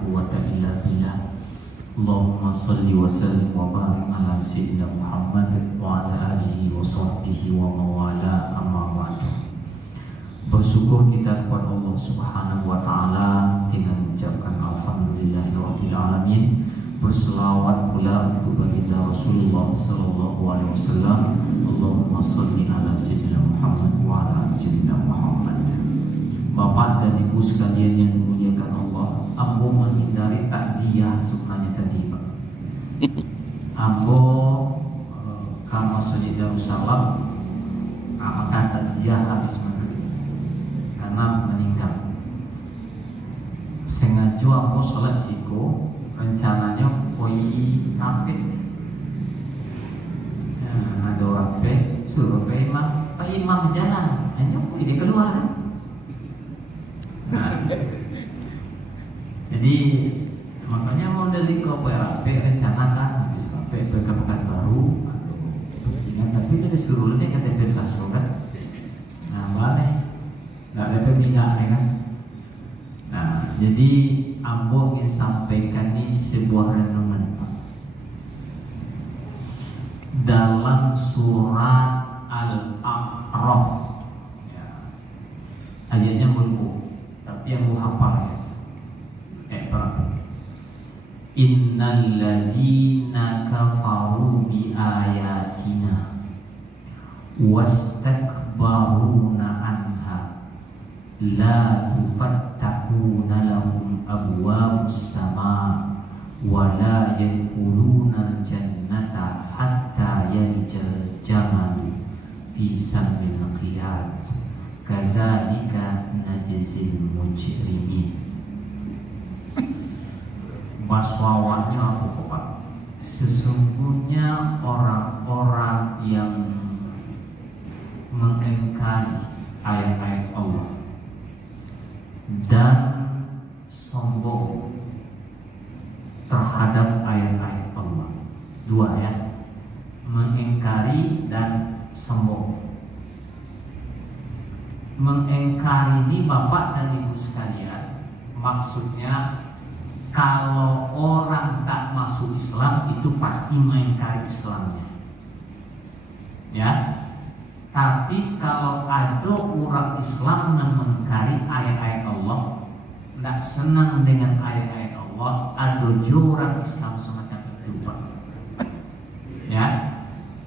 quwwata illa billah. Allahumma salli wa sallim wa barik ala sayyidina Muhammad wa ala alihi wa sahbihi wa mawala, amma ba'du. Bersyukur kita kepada Allah Subhanahu wa taala dengan mengucapkan alhamdulillahirabbil alamin. Berselawat pula untuk baginda Rasulullah sallallahu alaihi wasallam. Allahumma shalli ala sayyidina Muhammad wa ala ali sayyidina Muhammad. Bapak dan Ibu sekalian yang dimuliakan Allah, ambo menghindari takziah sebenarnya tadi, Pak. Ambo kama masjid Darussalam akan takziah habis maghrib karena meninggal. Sengaja ambo sholat siko, rencananya koi kapit. Ada orang suruh ke imam, Pak Imam jalan, hanya koi dia keluar. Nah, jadi makanya mau dari ke PRP rencanakan habis sampai ke Pekanbaru atau ingat, tapi itu disuruh nih KTP Tasro kan. Nah boleh, nggak ada minyak kan. Nah jadi ambo ingin sampaikan nih sebuah renungan, Pak, dalam surat Al-A'raf ya. Ayatnya mulku yang muhafal ya. Innal ladzina kafaru bi ayatina wastakbaruna anha la tufattahuna lahum abwabus samaa wa la yadkhuluna al-jannata hatta yalijal jamalu fi sammil qiyad kazalika najzil mujrimin. Waswawannya apa, Pak? Sesungguhnya orang-orang yang mengingkari ayat-ayat Allah dan sombong terhadap ayat-ayat Allah. Dua ya, mengingkari dan sombong. Mengingkari ini Bapak dan Ibu sekalian, maksudnya kalau orang tak masuk Islam itu pasti mengingkari Islamnya ya. Tapi kalau ada orang Islam yang mengingkari ayat-ayat Allah, tidak senang dengan ayat-ayat Allah, ada juga orang Islam semacam itu, Pak ya.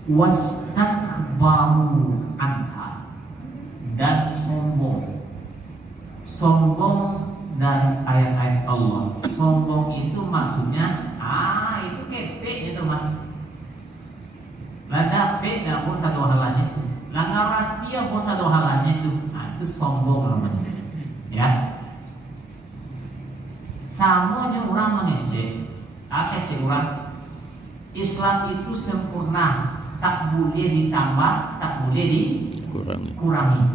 Wastakbaru anha, dan sombong dari ayat-ayat Allah. Sombong itu maksudnya itu ketek itu mah. Lada pe dah bosa dohalanya itu. Langaratia bosa dohalanya itu. Itu sombong namanya. Ya. Samanya orang mengecek, kecek orang. Islam itu sempurna, tak boleh ditambah, tak boleh dikurangi.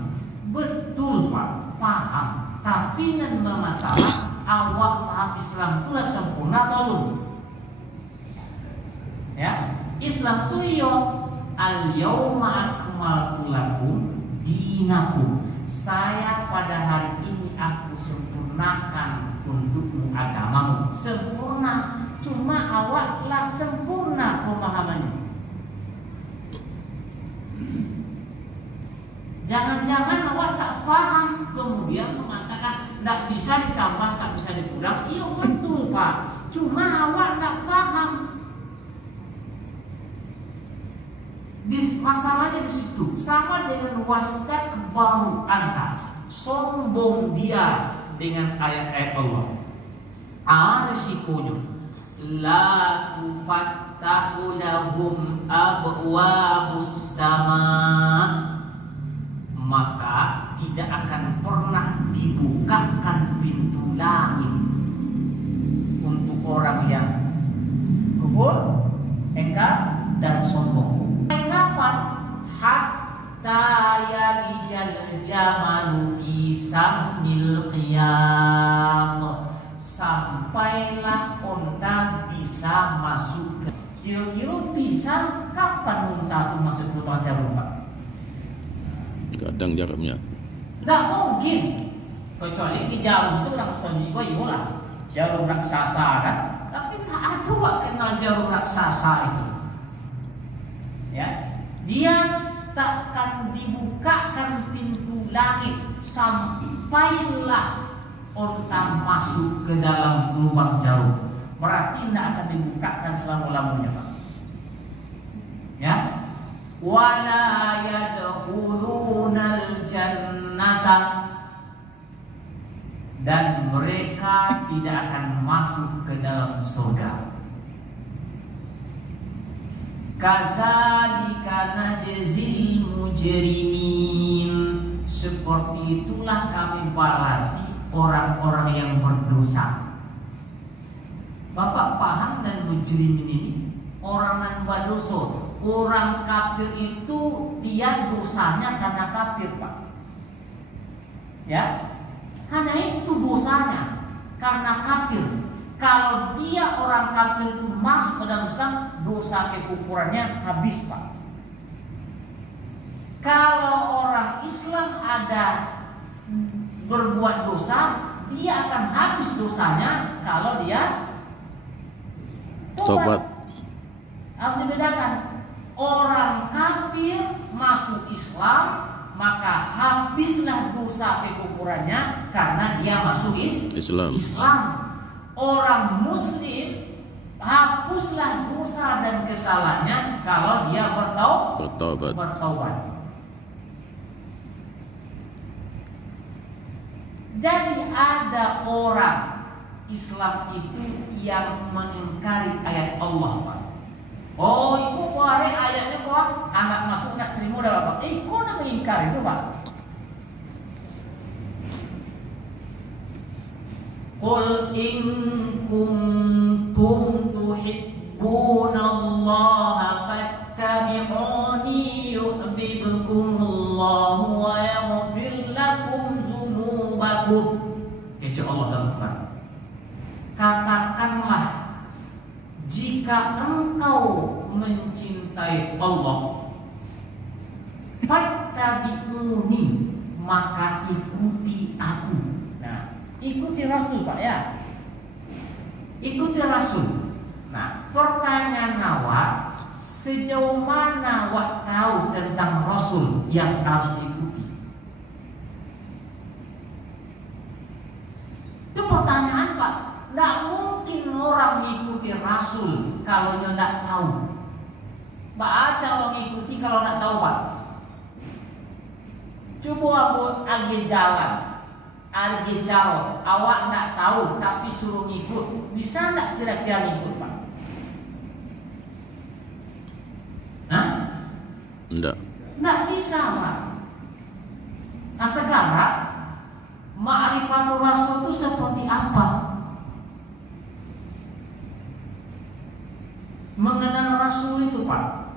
Betul, Pak, paham. Tapi yang bermasalah awak paham Islam itulah sempurna atau ya. Islam itu al-yauma akmaltu lakum dinakum. Saya pada hari ini aku sempurnakan untukmu agamamu. Sempurna, cuma awaklah sempurna pemahamannya. Jangan-jangan awak tak paham kemudian mengatakan tidak bisa ditambah, tak bisa dikurang. Iya betul, Pak, cuma awak tak paham. Masalahnya di situ. Sama dengan wastakbaru anha, sombong dia dengan ayat-ayat Allah. Resikonya la tufattahu lahum abwabus sama, maka tidak akan pernah dibukakan pintu langit untuk orang yang kufur, engkar dan sombong. Kapan? Hatta yalijal jamalu fi sammil khiyat, sampailah onta bisa masuk. Kira-kira bisa kapan onta itu masuk ke lubang jarum, Pak? Kadang jarumnya. Nggak mungkin, kecuali di jarum seberang sonji kau ibu lah. jarum raksasa kan, tapi tak ada wak kenal jarum raksasa itu. Ya, dia takkan dibukakan pintu langit sampailah onta masuk ke dalam lubang jarum. Berarti tidak akan dibukakan selama-lamanya, Pak. Ya, wala yadkhulunal jannata, dan mereka tidak akan masuk ke dalam surga. Kazalika najzil mujrimin, seperti itulah kami balasi orang-orang yang berdosa. Bapak paham dan mujrimin ini orang yang berdosa. Orang kafir itu dia dosanya karena kafir, Pak. Ya, hanya itu dosanya karena kafir. Kalau dia orang kafir itu masuk ke dalam Islam, dosa kekufurannya habis, Pak. Kalau orang Islam ada berbuat dosa, dia akan habis dosanya kalau dia tobat. Harus dibedakan. Orang kafir masuk Islam, maka habislah dosa kekufurannya karena dia masuk Islam. Orang Muslim hapuslah dosa dan kesalahannya kalau dia bertaubat. Jadi ada orang Islam itu yang mengingkari ayat Allah, Pak. Oh, itu kuare ayatnya kok anak masuk nak terima dah, Bapak. Ikut nak mengingkari itu, Pak. Qul in kuntum tuhibbunallaha fattabi'uni yuhibbukumullahu wa yaghfir lakum dzunubakum. Kata Allah dalam Quran. Katakanlah, jika engkau mencintai Allah, fattabi'uni, maka ikuti aku. Ikuti Rasul, Pak, ya. Ikuti Rasul. Nah, pertanyaan awak, sejauh mana awak tahu tentang Rasul yang harus diikuti? Itu pertanyaan, Pak. Tidak mungkin orang mengikuti Rasul kalau dia tidak tahu. Baca orang ikuti kalau tidak tahu, Pak. Coba aku agi jalan, agi carot, awak tidak tahu tapi suruh ngikut, bisa tidak kira-kira ngikut, Pak? Hah? Tidak bisa, Pak. Nah, sekarang ma'rifatul Rasul itu seperti apa? Mengenal Rasul itu, Pak,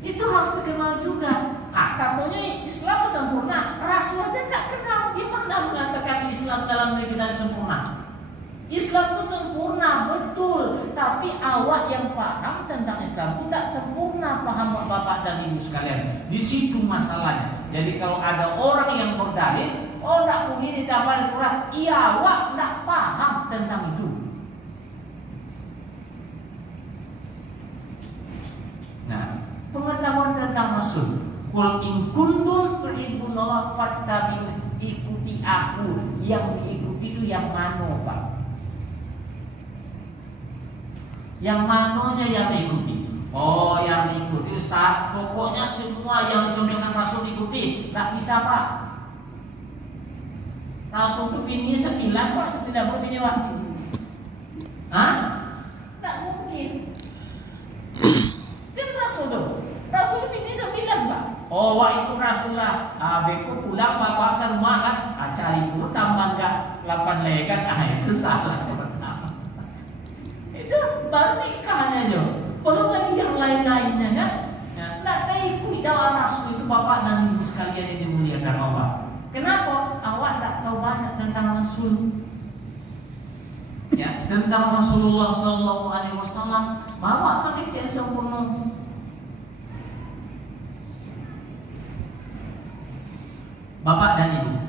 itu harus dikenal juga. Katanya Islam sempurna, Rasul aja tak kenal. Gimana mengatakan Islam dalam diri kita sempurna? Islam itu sempurna, betul. Tapi awak yang paham tentang Islam itu tidak sempurna, paham Bapak dan Ibu sekalian. Di situ masalahnya. Jadi kalau ada orang yang berdalil, oh tidak boleh ditambah Al-Quran, iya, awak tidak paham tentang itu. Nah, pengetahuan tentang Rasul. Qul in kuntum tuhibbunallaha fattabi'uni, ikuti aku. Yang diikuti itu yang mana, Pak? Yang mananya yang diikuti? Oh, yang diikuti, Ustaz, pokoknya semua yang dicontohkan Rasul diikuti. Nggak bisa, Pak. Rasul itu bini 9, Pak, 9 bini, Pak. Hah? Nggak mungkin. Dia Rasul dong. Rasul bini 9, Pak. Oh, wah itu Rasulullah. Beku pulang bapak ke rumah kan, cari dulu tambah enggak 8 lekan. Itu salah pertama. Itu baru nikahnya aja. Belum lagi yang lain-lainnya kan. Nah, ikut dalam Rasul itu, Bapak dan Ibu sekalian yang dimuliakan Allah. Kenapa? Awak tak tahu banyak tentang Rasul. Ya, tentang Rasulullah SAW. Bawa manusia sempurna. Bapak dan Ibu,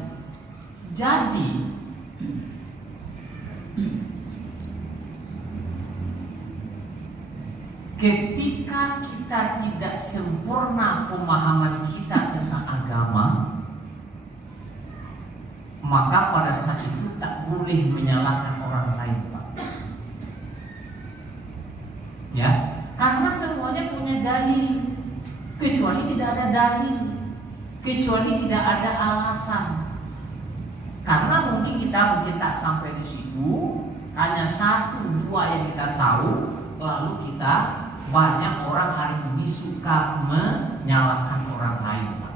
jadi Ketika kita tidak sempurna pemahaman kita tentang agama, maka pada saat itu tak boleh menyalahkan orang lain, Pak. Ya, karena semuanya punya dalil, kecuali tidak ada dalil, kecuali tidak ada alasan. Karena mungkin kita tak sampai di situ, hanya satu dua yang kita tahu, lalu kita banyak orang hari ini suka menyalahkan orang lain, Pak.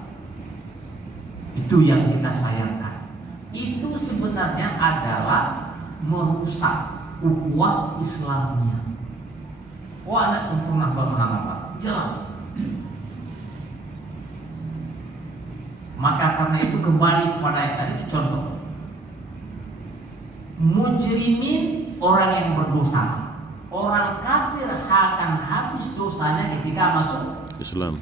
Itu yang kita sayangkan. Itu sebenarnya adalah merusak ukhuwah Islamnya. Oh, anak sempurna pemahaman, Pak. Jelas. Maka karena itu kembali kepada yang tadi contoh. Mujrimin, orang yang berdosa. Orang kafir akan habis dosanya ketika masuk Islam.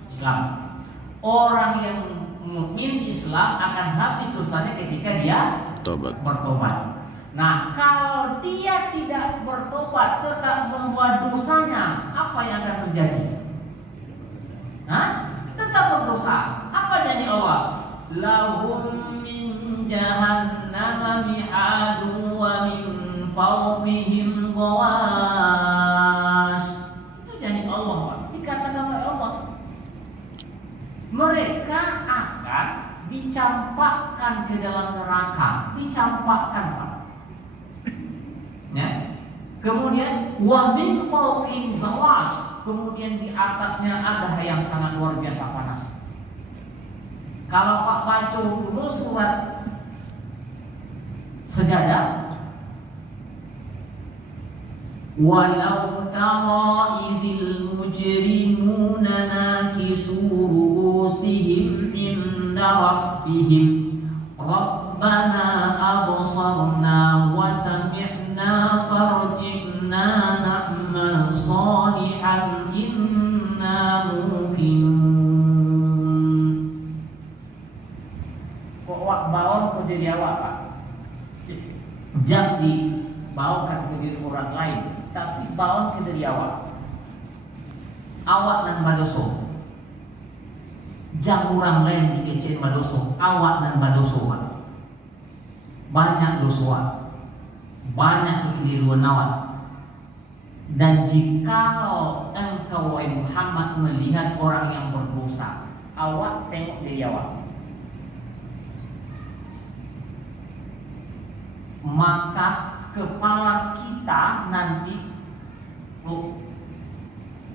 Orang yang mukmin Islam akan habis dosanya ketika dia bertobat. Nah, kalau dia tidak bertobat, tetap membuat dosanya, apa yang akan terjadi? Tetap berdosa. Apa janji Allah? Lahum min jahannam mihadu wa min fawqihim ghawas. Itu janji Allah, Pak. Dikatakan oleh Allah. Mereka akan dicampakkan ke dalam neraka, dicampakkan, Pak. Ya. Kemudian wa min fawqihim ghawas. Kemudian di atasnya ada yang sangat luar biasa panas. Kalau Pak baca dulu surat Sajadah, walau tara izil mujrimuna nakisu ru'usihim inda rabbihim rabbana absarna wa sami'na farji'na na'mal salihan inna muqinun. Kok bawang ke diri awak, Pak? Jangan dibawakan ke diri orang lain, tapi bawa ke diri awak. Awak nan badoso. Jangan orang lain dikecil badoso. Awak nan badoso, Pak. Banyak dosa, banyak kekeliruan awak. Dan jikalau engkau wahai Muhammad melihat orang yang berdosa, awak tengok diri awak, maka kepala kita nanti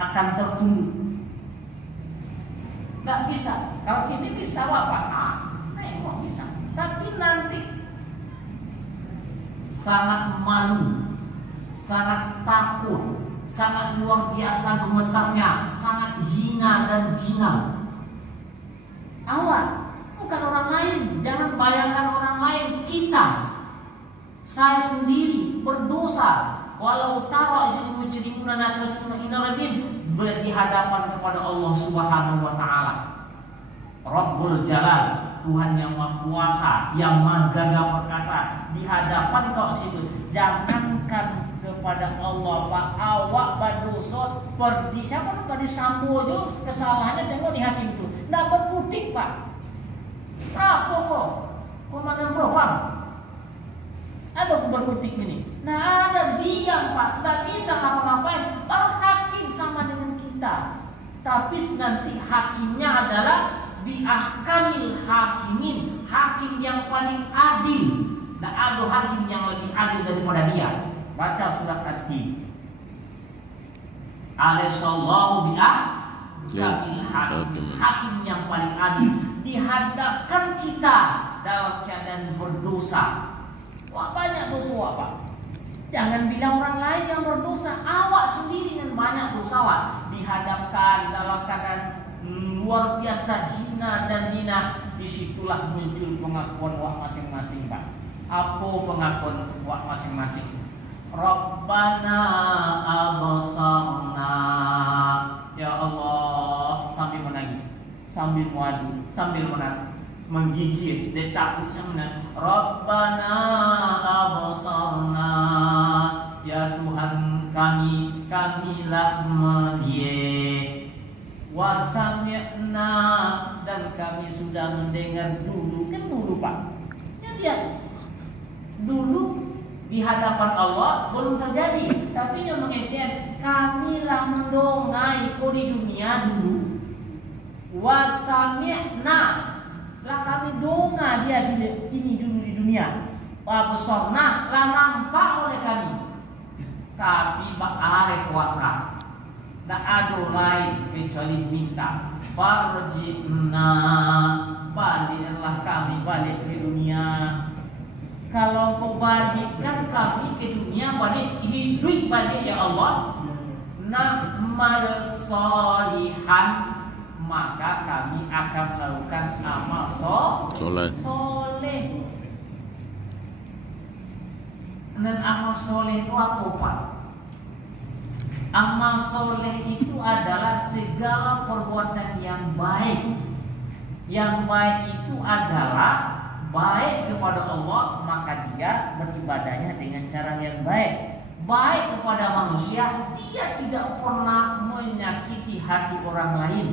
akan tertunduk. Nggak bisa. Kalau kita bisa apa? Nengok bisa. Tapi nanti sangat malu, sangat takut, sangat luar biasa gemetarnya, sangat hina dan jinam. Awak, bukan orang lain. Jangan bayangkan orang lain, kita. Saya sendiri berdosa. Walau tara izil mujrimuna nakasuna ila rabbihim, di hadapan kepada Allah Subhanahu wa taala. Rabbul Jalal, Tuhan yang Maha Kuasa, yang Maha Gagah Perkasa, di hadapan kau situ. Jangankan kepada Allah, Pak, awak berdosa, pergi siapa tadi sambo aja kesalahannya tengok di hati itu. Enggak berkutik, Pak. Apa kok? Komandan Propam. Ada berkutik ini. Nah, ada diam, Pak. Nggak bisa ngapa-ngapain. Baru hakim sama dengan kita. Tapi nanti hakimnya adalah biahkamil hakimin, hakim yang paling adil. Nggak ada hakim yang lebih adil daripada dia. Baca surat At-Tin. Alaihissallahu biahkamil hakimin, hakim yang paling adil. Dihadapkan kita dalam keadaan berdosa. Wah, banyak dosa, Pak. Jangan bilang orang lain yang berdosa, awak sendiri yang banyak dosa, Pak. Dihadapkan dalam keadaan luar biasa hina dan hina. Disitulah muncul pengakuan wak masing-masing, Pak. Apa pengakuan wak masing-masing? Rabbana absarna. Ya Allah, sambil menangis, sambil muadu, sambil menangis, menggigit, dia takut sebenarnya. Rabbana absarna kamilah melihat, wasami'na, dan kami sudah mendengar dulu. Kan dulu Pak, ya dia dulu di hadapan Allah belum terjadi, tapi yang mengecek kamilah mendongai kau di dunia dulu. Wasami'na, lah kami donga dia ini dulu di dunia. Wabsorna, lah nampak oleh kami. Tapi ba'arek waka, tak ada lain kecuali minta. Farji'na, baliklah kami balik ke dunia. Kalau kau balikkan kami ke dunia, balik hidup balik ya Allah, na'mal solihan, maka kami akan melakukan amal soleh. Dan amal soleh itu apa Pak? Amal soleh itu adalah segala perbuatan yang baik. Yang baik itu adalah baik kepada Allah, maka dia beribadahnya dengan cara yang baik. Baik kepada manusia, dia tidak pernah menyakiti hati orang lain.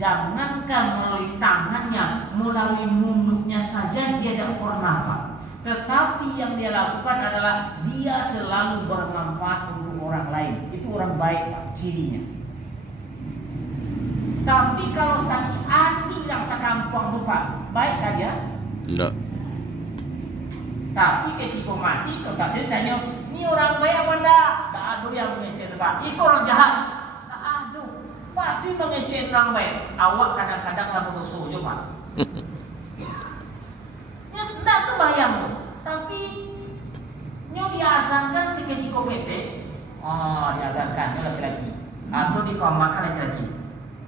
Jangankan melalui tangannya, melalui mulutnya saja dia tidak pernah Pak. Tetapi yang dia lakukan adalah dia selalu bermanfaat untuk orang lain. Itu orang baik Pak, cirinya. Tapi kalau sakit hati yang sekampung tuh Pak, baik kan dia? Tidak. Tapi ketika mati, tetap dia tanya, ini orang baik apa enggak? Tak ada yang mengecek Pak. Itu orang jahat. Tak ada. Pasti mengecek orang baik. Awak kadang-kadang lah berdosa je Pak. Ya tidak sembahyang tuh. Tapi nyo diazankan ketika PT. Oh, diazankan laki-laki. Atau dikomakan laki-laki.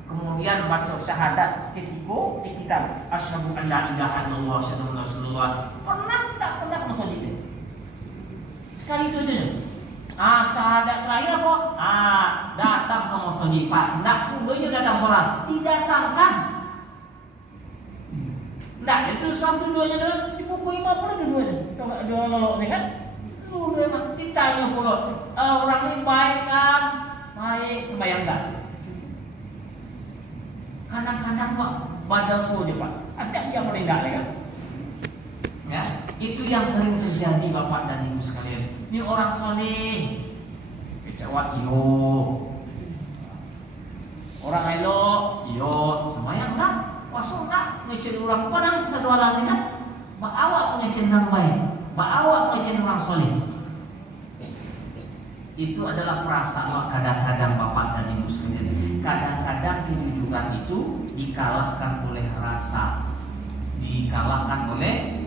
Kemudian baca syahadat ketika kita asyhadu an la ilaha illallah wa asyhadu anna rasulullah. Pernah masuk itu. Sekali itu aja. Syahadat terakhir apa? Datang ke masjid Pak. Enggak kudunya datang sholat. Didatangkan. Enggak, itu satu duanya dalam di buku 50 dua-duanya. Coba dua lolok ni kan. Dulu memang ditanya pula. Orang ini baik kan? Baik sembahyang enggak? Kadang-kadang Pak, badal saja Pak. Acak dia paling enggak kan? Ya, itu yang sering terjadi Bapak dan Ibu sekalian. Ini orang soleh, kecewa iyo, orang elok iyo, sembahyang kan? Puasa tak? Ngecek orang orang sedua lagi kan? Bak awak ngecek orang baik, bak awak ngecek orang soleh. Itu adalah perasaan kadang-kadang Bapak dan Ibu sekalian. Kadang-kadang kejujuran itu dikalahkan oleh rasa, dikalahkan oleh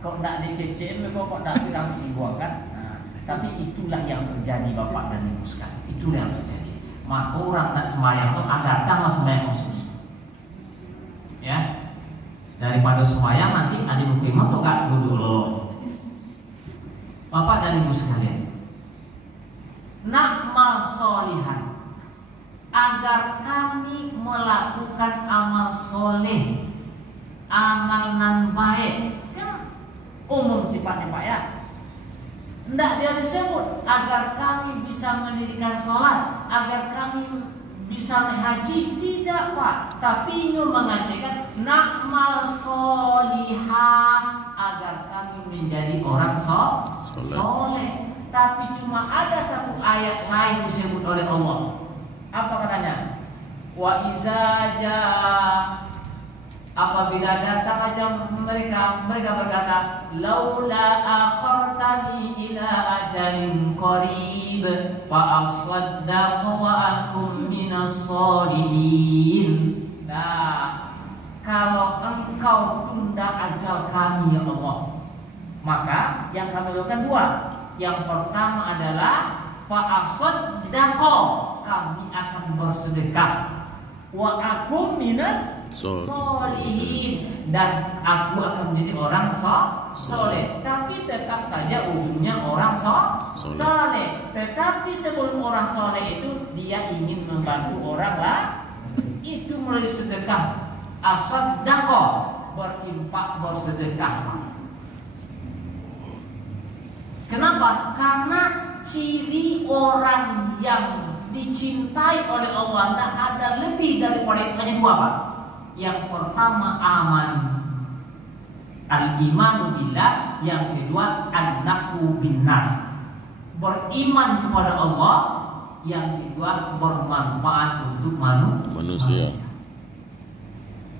kok tidak dikecil, kok tidak bilang sibuang kan? Tapi itulah yang terjadi Bapak dan Ibu sekalian. Itulah yang terjadi. Maka orang tak sembahyang itu datanglah sembahyang suci. Ya, daripada sembahyang nanti ada buku imam tuh gak duduk dulu. Bapak dan Ibu sekalian, na'mal solihan, agar kami melakukan amal soleh, amal nan baik, kan umum sifatnya Pak ya. Tidak dia disebut agar kami bisa mendirikan sholat, agar kami bisa haji, tidak Pak. Tapi ini mengajarkan na'mal solihah, agar kami menjadi orang soleh. Tapi cuma ada satu ayat lain disebut oleh Allah. Apa katanya? Wa iza jaa, apabila datang ajal mereka berkata, laula akhartani ila ajalin qarib fa asaddaq wa akum minas sholihin. Nah, kalau engkau tunda ajal kami ya Allah, maka yang kami lakukan dua. Yang pertama adalah fa asaddaq, kami akan bersedekah, wa akum minas sholihin, dan aku akan menjadi orang soleh. Tapi tetap saja ujungnya orang soleh. Tetapi sebelum orang soleh itu dia ingin membantu orang lah, itu melalui sedekah. Asaddaqo, berinfak, bersedekah. Kenapa? Karena ciri orang yang dicintai oleh Allah tidak ada lebih daripada itu, hanya dua Pak. Yang pertama aman, al-imanu billah. Yang kedua an-naqu binnas, beriman kepada Allah. Yang kedua bermanfaat untuk manusia.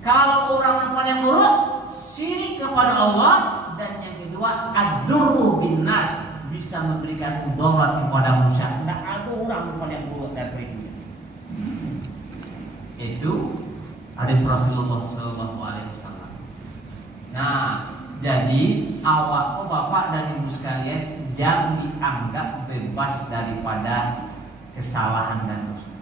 Kalau orang yang paling buruk syirik kepada Allah, dan yang kedua ad-durru binnas, bisa memberikan mudarat kepada manusia. Tidak ada orang yang paling buruk dari itu. Itu hadis Rasulullah SAW. Nah, jadi awak bapak dan ibu sekalian jangan dianggap bebas daripada kesalahan dan dosa.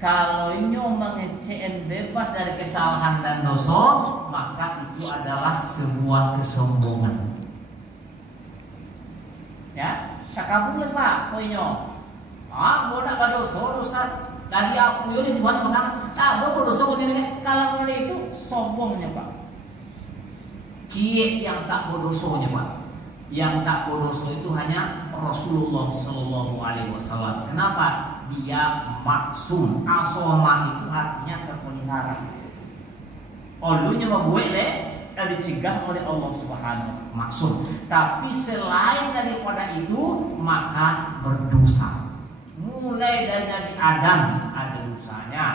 Kalau nyoba ngecen bebas dari kesalahan dan dosa, maka itu adalah sebuah kesombongan. Ya, takabur le Pak, koinyo. Mau nak berdosa, Ustaz. Dari aku yo Tuhan menang. Mau berdosa kok ini. Kalau mulai itu sombongnya Pak. Cie yang tak berdosanya Pak. Yang tak berdosa itu hanya Rasulullah Shallallahu Alaihi Wasallam. Kenapa? Dia maksum. Asoma itu artinya terpelihara. Olunya membuat deh dan dicegah oleh Allah Subhanahu maksud. Tapi selain daripada itu maka berdosa. Mulai dari Nabi Adam ada dosanya,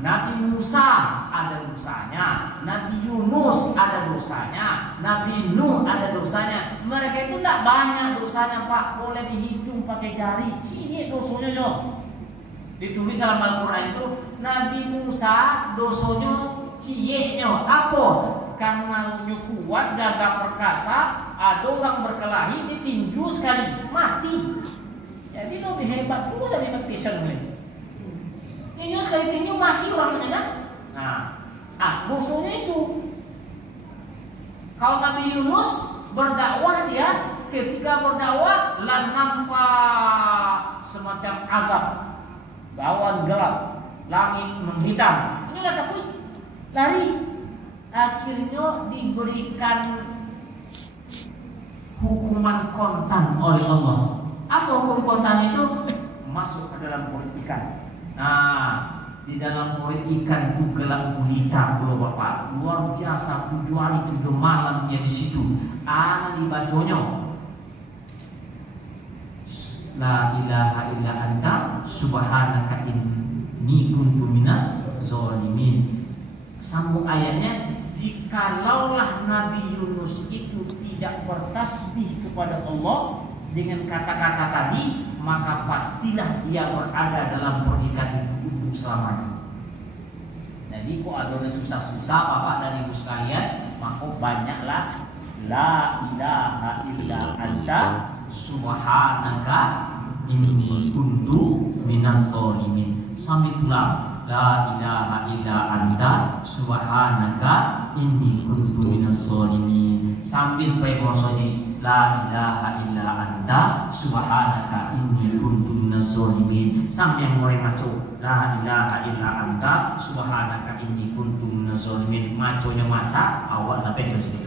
Nabi Musa ada dosanya, Nabi Yunus ada dosanya, Nabi Nuh ada dosanya. Mereka itu tak banyak dosanya Pak, boleh dihitung pakai jari. Cini dosanya yo. Ditulis dalam Al-Quran itu Nabi Musa dosanya cie-nya apa? Karena kuat, gagah perkasa, ada orang berkelahi, ditinju sekali, mati. Jadi lebih hebat pula dari baptisan ini. Tinju sekali tinju mati orangnya kan? Nah, musuhnya itu. Kalau Nabi Yunus berdakwah dia, ketika berdakwah lah nampak semacam azab, awan gelap, langit menghitam. Ini nggak takut, lari. Akhirnya diberikan hukuman kontan oleh Allah. Apa hukum kontan itu? Masuk ke dalam perut ikan. Nah, di dalam perut ikan itu gelap gulita pulau Bapak. Luar biasa, 7 hari 7 malam dia di situ. Ana dibacanya. La ilaha illa anta subhanaka inni kuntu minaz zalimin. Sambung ayatnya, jikalaulah Nabi Yunus itu tidak bertasbih kepada Allah dengan kata-kata tadi, maka pastilah dia berada dalam perdikan itu untuk selamanya. Jadi kok ada susah-susah Bapak dan Ibu sekalian, maka banyaklah la ilaha illa anta subhanaka inni kuntu minaz zalimin. Sambil pulang, la ilaha illa anta subhanaka inni kuntu minaz zalimin. Sambil pegang saji, la ilaha illa anta subhanaka inni kuntu minaz zalimin. Sambil ngoreng maco, la ilaha illa anta subhanaka inni kuntu minaz zalimin. Maconya masak, awak dapat bersih.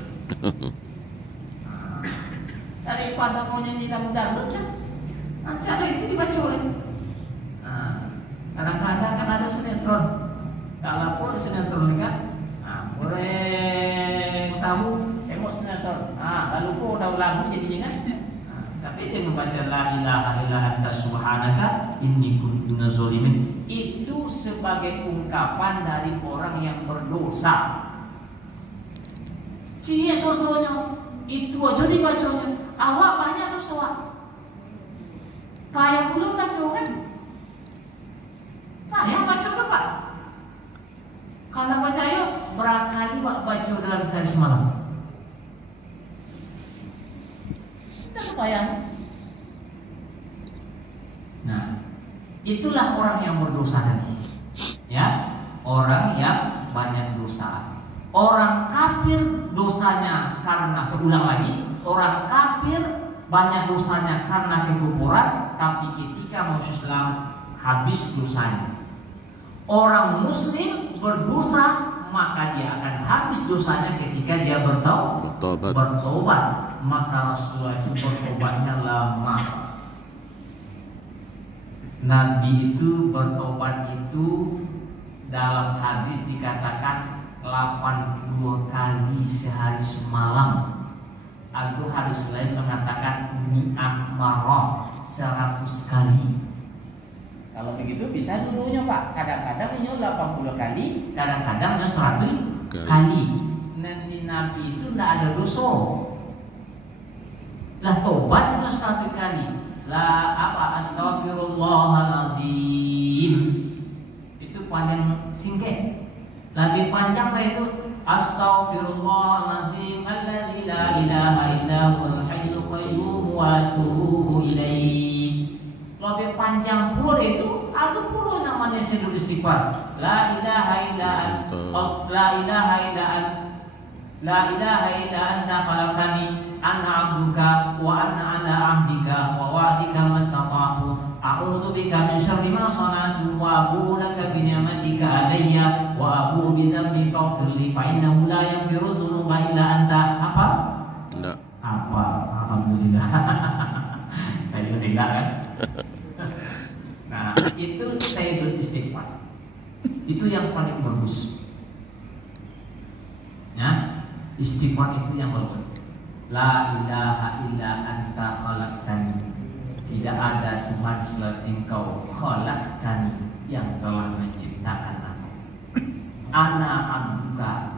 Daripada mau nyanyi dangdut kan, acara itu dibaca oleh. Kadang-kadang kan ada sinetron. Kalau pun sinetron kan, goreng tahu, sinetron. Lalu pun tahu lagu jadinya kan. Tapi dia membaca la ilaha illa anta subhanaka inni kuntu minaz zalimin. Itu sebagai ungkapan dari orang yang berdosa. Cie dosanya, itu aja dibacanya. Awak banyak dosa. Payah belum baca kan? Payah baca ke Pak? Kalau baca yuk, berapa kali Pak baca dalam sehari semalam? Tidak payah. Nah, itulah orang yang berdosa tadi. Ya, orang yang banyak dosa. Orang kafir dosanya karena seulang lagi, orang kafir banyak dosanya karena kekufuran, tapi ketika masuk Islam habis dosanya. Orang muslim berdosa maka dia akan habis dosanya ketika dia bertobat. Maka Rasulullah itu bertobatnya lama. Nabi itu bertobat itu dalam hadis dikatakan 82 kali sehari semalam. Atau hadis lain mengatakan mi'at marrah, 100 kali. Kalau begitu bisa dulunya Pak. Kadang-kadang 80 kali, kadang-kadang 100 kali. Nanti Nabi itu tidak ada dosa. Lah tobat 100 kali. La apa astagfirullahalazim. Itu panjang singkat. Lebih panjang lah itu astaghfirullahalazim allazi la ilaha illa huwal hayyul qayyum wa atubu ilaih. Lebih panjang pula itu ada pula namanya sirul istighfar. La ilaha illa anta, la ilaha illa anta, la ilaha illa anta khalaqtani ana 'abduka wa ana 'ala 'ahdika wa wa'dika mastata'tu. A'udzu bika min syarri ma sana'tu wa abu'u laka bi ni'matika 'alayya wa abu'u bi dzambi faghfir li fa innahu la yaghfiru dzunuba illa anta. Apa? Enggak. Apa? Alhamdulillah. Tadi udah kan? Nah, itu sayyidul istighfar. Itu yang paling bagus. Ya, istighfar itu yang bagus. La ilaha illa anta khalaqtani. Tidak ada Tuhan selain Engkau, khalaqtani, yang telah menciptakan aku. Ana abduka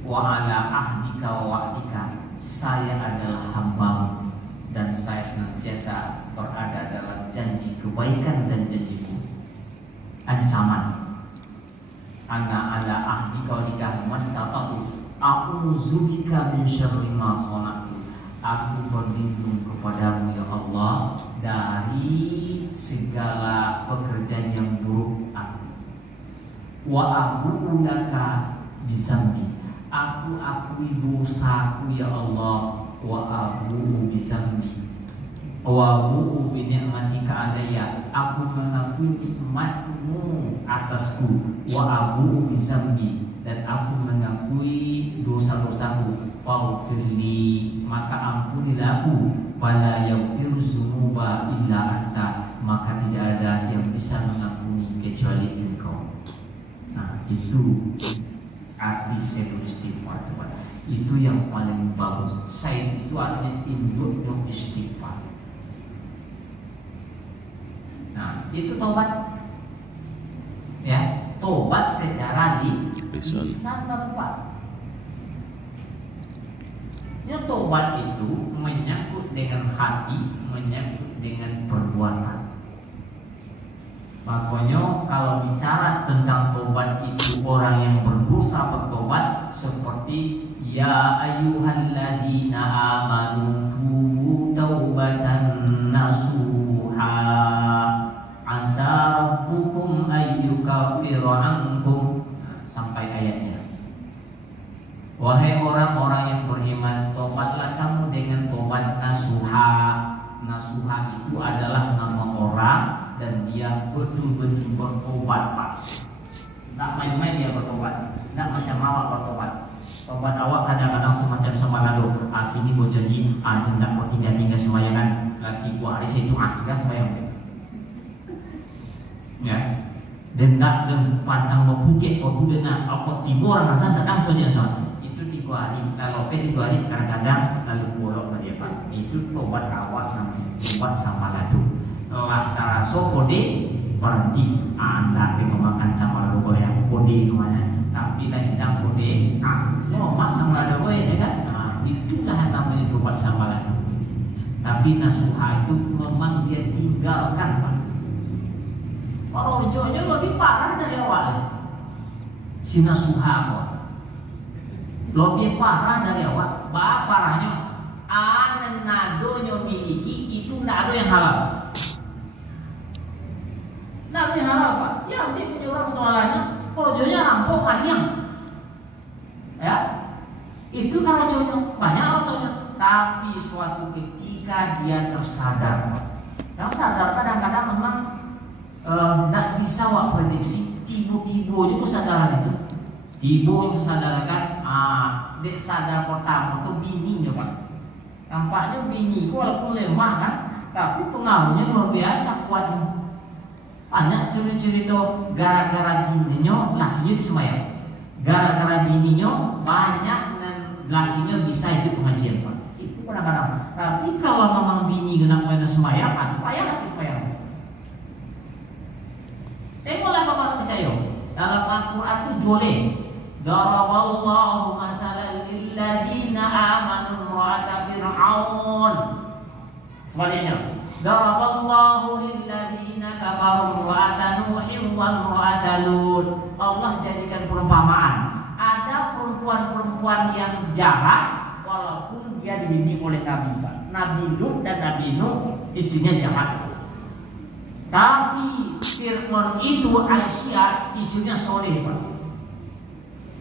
wa ala ahdika wa wa'dika. Saya adalah hambamu dan saya senantiasa berada dalam janji kebaikan dan janjiku. Ancaman. Ana ala ahdika wa wa'dika mastata'tu. A'udzubika min syarri ma khalaqtu. Aku berlindung kepadamu ya Allah dari segala pekerjaan yang buruk aku. Wa abu'u laka bizambi. Aku akui dosaku ya Allah. Wa abu'u bizambi. Wa abu'u bi ni'matika alayya. Aku mengakui nikmatmu atasku. Wa abu'u bizambi. Dan aku mengakui dosa-dosaku. Faghfirli, maka ampunilah aku. Fala yaghfiru dzunuba illa anta. Maka tidak ada yang bisa mengampuni kecuali Engkau. Nah, itu arti sayyidul istighfar. Itu yang paling bagus. Sayyid itu artinya induknya istighfar. Nah, itu tobat. Ya, tobat secara lisan dan Pak. Ya, tobat itu menyangkut dengan hati, menyangkut dengan perbuatan. Makanya kalau bicara tentang tobat itu, orang yang berdosa bertobat seperti ya ayyuhalladzina amanu tubu taubatan nasuha asa rabbukum ayyukaffira ankum, sampai ayatnya. Wahai orang-orang yang beriman, tobatlah kamu dengan tobat nasuha. Nasuha itu adalah nama orang dan dia betul-betul bertobat, Pak. Tidak main-main dia bertobat. Tidak macam awak bertobat. Tobat awak kadang-kadang semacam semanado. Kini gue janji, tidak kau tinggal-tinggal sembayangan. Lagi gua hari itu tinggal sembayang. Ya. Dan tak dan pandang mempunyai kau duduk apa timur orang asal datang saja soal. Hari, kalau tiga hari kadang-kadang lalu bolok dia Pak. Itu tobat awak namanya, tobat sama ladu. Lah taraso kode berhenti. Anda makan sama ladu yang kode namanya. Tapi lah hidang kode, mak sama ladu ya kan? Itulah namanya tobat sama ladu. Tapi nasuha itu memang dia tinggalkan Pak. Kalau hijaunya lebih parah dari awal. Si nasuha kok. Lebih parah dari awak. Bah parahnya nado yang miliki itu nado yang halal. Nado yang halal Pak. Ya dia punya orang sekolahnya. Kalau jodohnya rampok panjang. Ya. Itu kalau jodohnya banyak autonya. Tapi suatu ketika dia tersadar. Yang sadar kadang-kadang memang tidak bisa wak prediksi. Tiba-tiba juga kesadaran itu. Tiba yang kesadarkan. Dia sadar pertama itu bininya Pak. Tampaknya bini walaupun lemah kan, tapi pengaruhnya luar biasa kuatnya. Banyak cerita-cerita gara-gara bininya lakinya semayang, gara-gara bininya banyak dan lakinya bisa ikut pengajian Pak. Itu kadang-kadang. Tapi kalau memang bini kena main semayang, payah lagi semayang. Tengoklah Bapak saya dalam Al-Quran itu joleh. Daraballahu masalan lillazina amanu imra'ata fir'aun. Sebaliknya, daraballahu lillazina kafaru imra'ata nuhin wa imra'ata lut. Allah jadikan perumpamaan. Ada perempuan-perempuan yang jahat walaupun dia dibimbing oleh Nabi Pak. Nabi Lut dan Nabi Nuh istrinya jahat. Tapi Fir'aun itu Aisyah istrinya soleh Pak.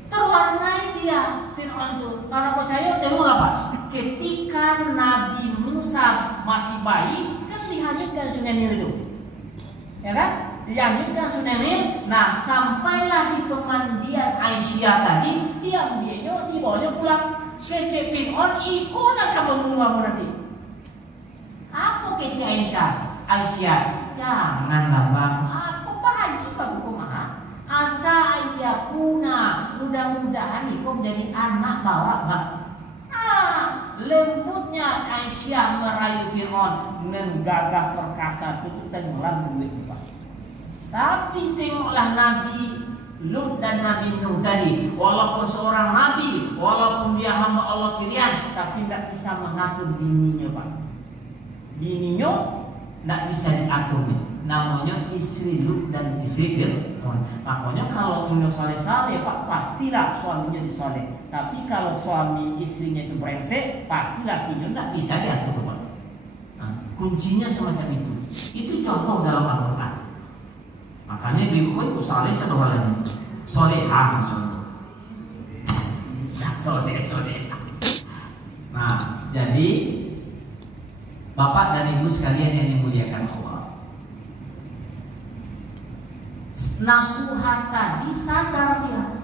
Terwarnai dia Fir'aun itu. Karena percaya tengok apa? Ketika Nabi Musa masih bayi kan dihanyutkan Sungai Nil itu, ya kan? Dihanyutkan Sungai Nil. Nah sampailah di pemandian Aisyah tadi, dia dibawanya pulang. Kece Fir'aun ikut akan membunuhmu nanti. Apa kece Aisyah? Janganlah bang. Apa bahagia bang kumaha? Asa ayakuna, mudah-mudahan ikum jadi anak bawa bang. Lembutnya Aisyah merayu Fir'aun dengan gagah perkasa itu tenggelam duit Pak. Tapi tengoklah Nabi Lut dan Nabi Nuh tadi, walaupun seorang nabi, walaupun dia hamba Allah pilihan, tapi tidak bisa mengatur bininya Pak. Bininya tidak bisa diatur nih. Namanya istri Lut dan istri Fir'aun. Makanya kalau punya saleh-saleh Pak, pastilah suaminya disoleh. Tapi kalau suami istrinya itu brengsek, pasti lakinya tidak bisa diatur Pak. Nah, kuncinya semacam itu. Itu contoh dalam Al-Quran. Makanya ibu itu saleh satu hal ini, solehah maksudnya. Nah, soleh. Nah, jadi Bapak dan Ibu sekalian yang dimuliakan Allah, nasuhat tadi sadar dia.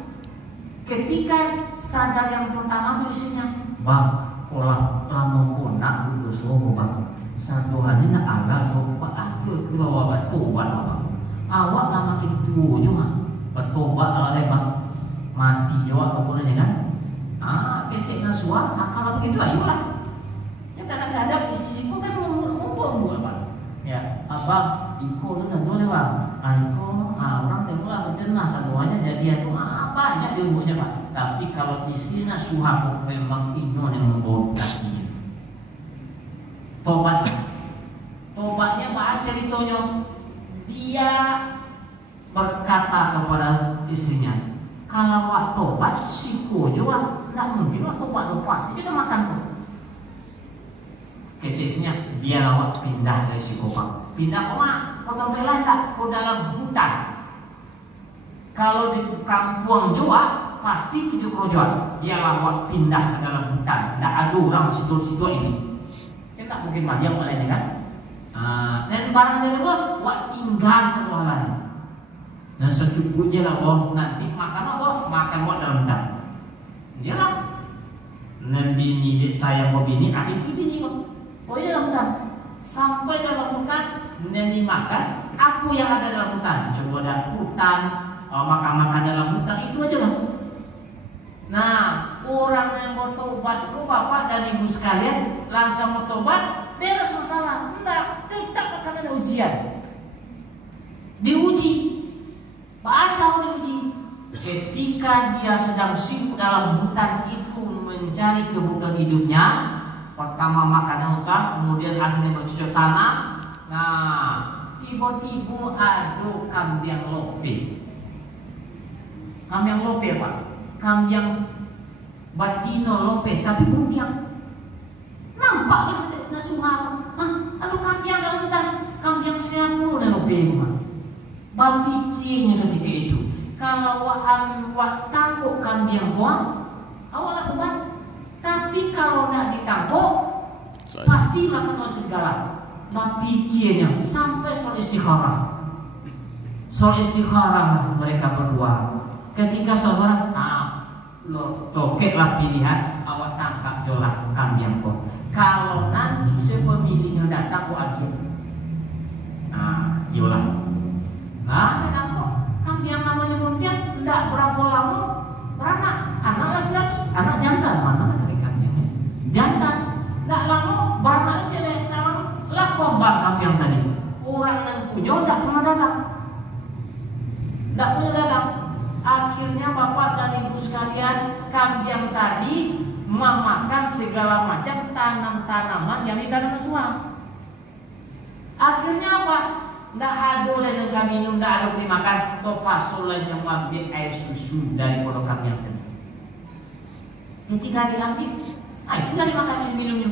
Ketika sadar yang pertama itu isinya, bang, kalau lama pun nak dulu semua bang, satu hari nak agak lupa aku keluar batu bang. Awak lah makin tua juga, bertobat oleh bang, mati juga kemudian kan? Kecek nasuhat, kalau begitu ayolah. Ya kadang-kadang istriku kan ngomong bang, ya abang, iko dengan boleh bang, iko orang tempoh berjelas semuanya jadi itu banyak di umurnya Pak. Tapi kalau istrinya suhaku memang inon yang membawa kakinya. Tobatnya Pak ceritanya, dia berkata kepada istrinya, kalau waktu tobat siko juga tidak mungkin waktu tobat pasti kita makan tuh. Kesesnya dia lawak pindah dari siko Pak. Pindah ke mana? Kota Bela tak? Ke dalam hutan. Kalau di kampung Jawa pasti tujuh kerajaan. Dia lawak pindah ke dalam hutan. Tidak ada orang situ-situ ini. Dia tak mungkin madiam olehnya kan? Dan barang dari luar buat tinggal satu hal lain. Dan secukupnya lah nanti makan apa? Makan buat dalam hutan. Dia lah. Dan bini sayang mau bini, adik bini kok. Oh iya dalam hutan. Sampai dalam hutan dan dimakan apa yang ada dalam hutan. Coba ada hutan, makan-makan dalam hutan itu aja lah. Nah, orang yang mau tobat itu Bapak dan Ibu sekalian langsung mau tobat, beres masalah. Enggak, tetap akan ada ujian. Diuji, baca diuji. Ketika dia sedang sibuk dalam hutan itu mencari kebutuhan hidupnya, pertama makan hutan, kemudian akhirnya bercocok tanam. Nah, tiba-tiba ada kambing lope. Kambing lope Pak, kambing batino lope, tapi putih. Nampaklah nasuhah. Aduh kambing dalam hutan, kambing siapa dan lope Pak. Bapikirnya ketika itu, kalau awak tangkap kambing buang, awak tobat. Tapi kalau nak ditangkap, pasti akan masuk dalam. Bapikirnya sampai soal istikharah. Soal istikharah mereka berdua. Ketika saudara, tokeklah pilihan, awak tangkap jolah kambing buang. Kalau nanti sepemilihnya datang kok agil. Nah, yolah. Nah, datang kok. Kami yang namanya muntian tidak berapa lama beranak, anak laki-laki, anak jantan. Mana dari kami yang jantan? Tidak lama beranak cewek, tidak lama lah kombang kami yang tadi. Orang yang punya tidak pernah datang. Tidak punya datang. Akhirnya bapak dan ibu sekalian, kami yang tadi memakan segala macam tanam-tanaman yang ditanam suam. Akhirnya apa? Tidak ada yang kami minum, tidak ada kami makan. Topasolan yang ambil air susu dari pondok kami yang tadi. Ketika diambil, itu dari makan dan minumnya.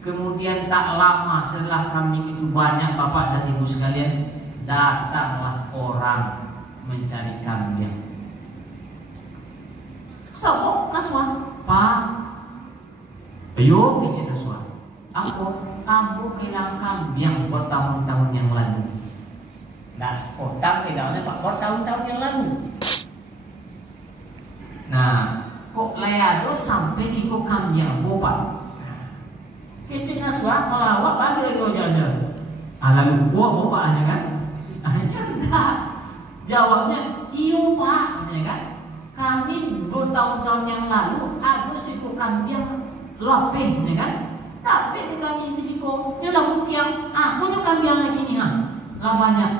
Kemudian tak lama setelah kami itu banyak bapak dan ibu sekalian, datanglah orang mencari kambing. Siapa? Nasuhan. Pak, ayo kecil nasuhan. Aku kehilangan kambing bertahun-tahun yang lalu. Das otak kehilangannya Pak bertahun-tahun yang lalu. Nah, kok leado sampai kiko kambing Pak? Kecil nasuhan melawak bagi lagi jalan. Lalu mau Pak hanya kan? Hanya enggak. Jawabnya, iyo Pak, misalnya kan? Kami bertahun-tahun yang lalu ada siku kambing lapeh, ya kan? Tapi kami di siku nyala tiang, punya kambing lagi nih, lah banyak.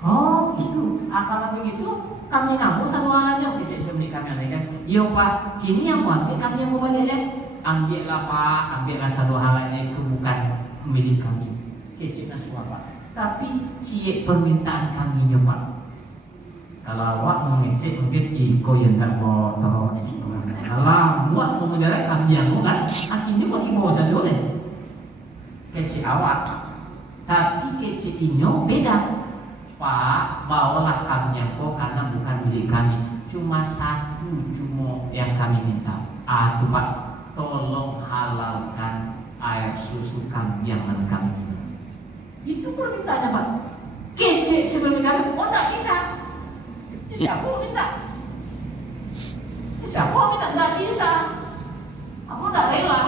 Oh, itu. Kalau begitu, kami ngaku satu halanya. Kecil beli kami lagi kan? Iyo Pak, kini yang buat kami yang mau balik deh. Ambillah Pak, ambillah satu halanya itu bukan milik kami. Kecil nasuah Pak. Tapi cie permintaan kami ya Pak. Kalau awak mau ngecek mungkin iko yang tak mau taruh di situ. Kalau muat mau mendarat kambing kan, akhirnya mau dibawa saja oleh kecek awak. Tapi kecek inyo beda. Pak, bawalah kambing kok karena bukan milik kami. Cuma satu cuma yang kami minta. Tuh Pak, tolong halalkan air susu kambing yang kami minum. Itu permintaannya Pak. Kecek sebenarnya, tak bisa. Siapa minta? Siapa minta? Tidak bisa. Aku tidak rela.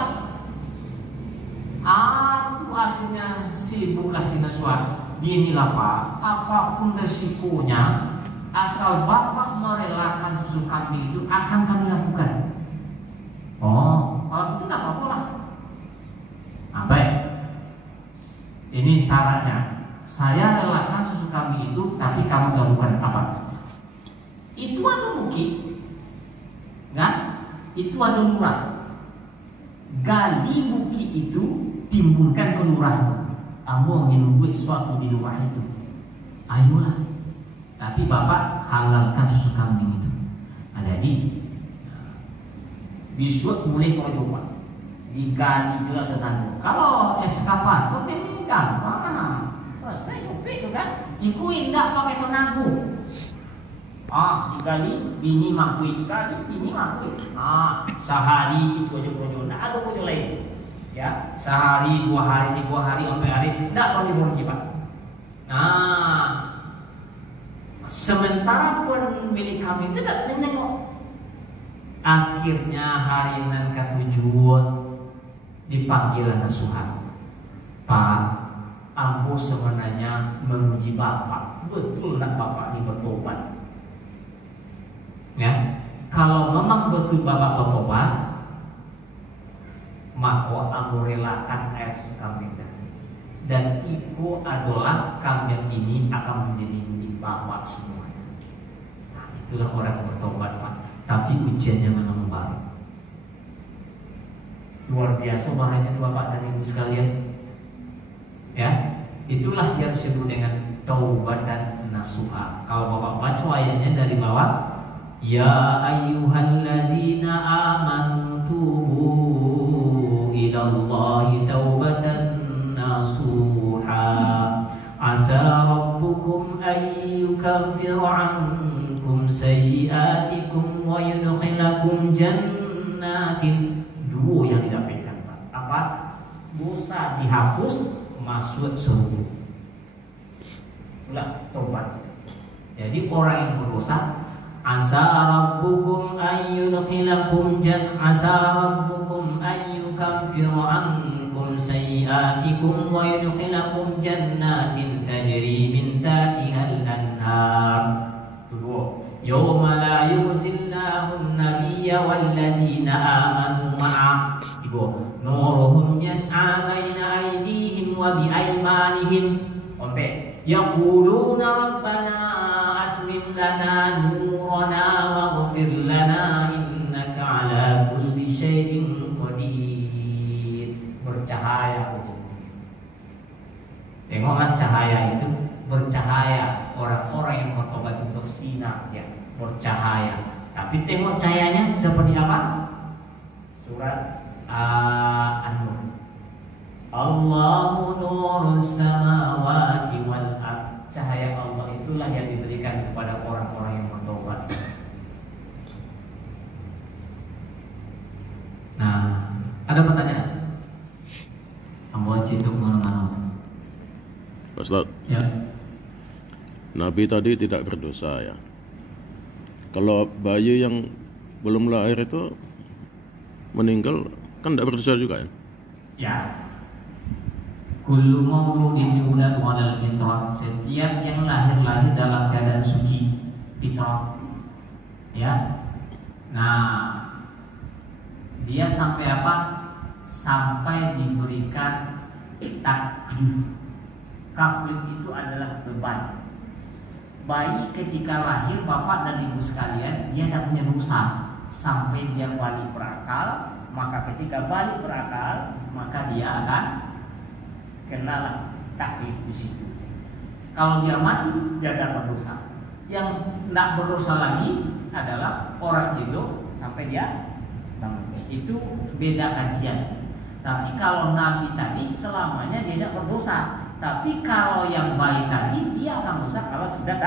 Aku akhirnya sibuklah sinaswan. Ginilah Pak, apapun resikonya, asal Bapak merelakan susu kambing itu akan kami lakukan. Oh, kalau itu tidak apa-apa lah. Baik. Ini syaratnya. Saya relakan susu kambing itu, tapi kamu harus lakukan apa? Itu ada bukit, kan? Itu ada lurah. Gali bukit itu timbulkan ke lurah. Kamu ingin duit suatu di lurah itu. Ayolah. Tapi Bapak halalkan susu kambing itu. Jadi besok mulai kau coba digali juga tenang. Kalau eskavator memang gampang. Selesai copet itu kan. Iku indah pakai tenaga. Digali bini makui, kali bini makui. Sehari itu aja bojo, ndak ada bojo lain. Ya, sehari, 2 hari, 3 hari, sampai hari, ndak boleh Pak. Sementara pemilik kami itu tidak menengok. Akhirnya hari nan ketujuh dipanggil nasuhan. Pak, ambo sebenarnya memuji Bapak. Betul nak Bapak ini bertobat. Ya, kalau memang betul Bapak bertobat, maka aku relakan air susu kambing dan itu adalah kambing ini akan menjadi milik Bapak semuanya. Nah, itulah orang bertobat Pak. Tapi ujiannya memang baru. Luar biasa bahayanya Bapak dan Ibu sekalian. Ya, itulah yang disebut dengan taubat dan nasuha. Kalau Bapak baca ayatnya dari bawah. Ya ayyuhallazina amanu tubu ilallahi taubatan nasuha asa rabbukum ayyukaffir ankum sayyiatikum wa yudkhilakum jannatin. Dua yang didapatkan Pak. Apa? Dosa dihapus, masuk surga. Itulah taubat. Jadi orang yang berdosa, asa rabbukum ayyudkhilakum asa rabbukum يكفر عنكم سيئاتكم ويدخلكم جنات تجري من تحتها الأنهار يوم لا يخزي الله النبي والذين آمنوا معه نورهم يسعى بين أيديهم وبأيمانهم يقولون ربنا أسلم لنا نورنا واغفر لنا إنك على كل شيء قدير. Bercahaya. Tengoklah cahaya itu bercahaya, orang-orang yang bertobat itu bersinar ya, bercahaya. Tapi tengok cahayanya seperti apa? Surat An-Nur. Allahu nurus samawati wal ardh. Cahaya Allah itulah yang diberikan kepada orang-orang yang bertobat. Nah, ada pertanyaan? Ambo cituk ngono-ngono. Pak Ustaz, Ya. Nabi tadi tidak berdosa ya. Kalau bayi yang belum lahir itu meninggal kan tidak berdosa juga ya? Ya. Kullu mauludin yuladu 'alal fitrah. Setiap yang lahir dalam keadaan suci, fitrah. Ya. Nah, dia sampai apa? Sampai diberikan taklif. Taklif itu adalah beban. Bayi ketika lahir, bapak dan ibu sekalian, dia tidak punya dosa sampai dia balik berakal. Maka ketika balik berakal, maka dia akan kenalah taklif di situ. Kalau dia mati, dia tidak berdosa. Yang tidak berdosa lagi adalah orang hidup sampai dia bangun. Itu beda kajian. Tapi kalau Nabi tadi selamanya dia tidak berdosa. Tapi kalau yang baik tadi dia akan dosa kalau sudah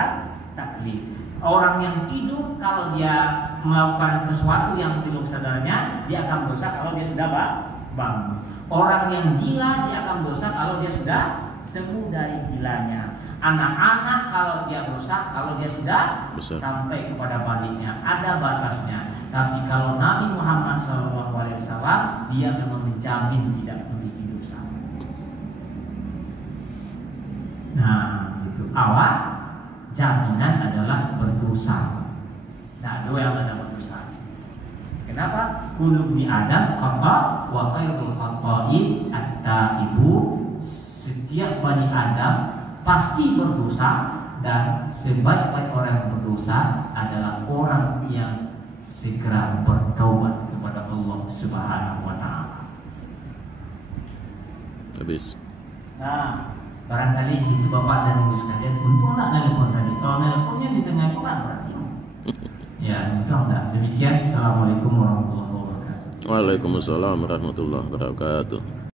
taklif. Orang yang tidur kalau dia melakukan sesuatu yang belum sadarnya, dia akan dosa kalau dia sudah bangun. Orang yang gila dia akan dosa kalau dia sudah sembuh dari gilanya. Anak-anak kalau dia dosa kalau dia sudah sampai kepada baliknya, ada batasnya. Tapi kalau Nabi Muhammad SAW dia memang menjamin tidak memiliki dosa. Nah, itu awal jaminan adalah berdosa. Nah, dua yang ada berdosa. Kenapa? Kullu bi Adam khata wa khairul khata'in at-taibu. Setiap Bani Adam pasti berdosa dan sebaik-baik orang yang berdosa adalah orang yang segera bertaubat kepada Allah Subhanahu wa taala. Habis. Nah, barangkali itu Bapak dan Ibu sekalian, untunglah nelpon tadi. Kalau nelponnya di tengah Quran berarti. Ya, enggak. Demikian. Assalamualaikum warahmatullahi wabarakatuh. Waalaikumsalam warahmatullahi wabarakatuh.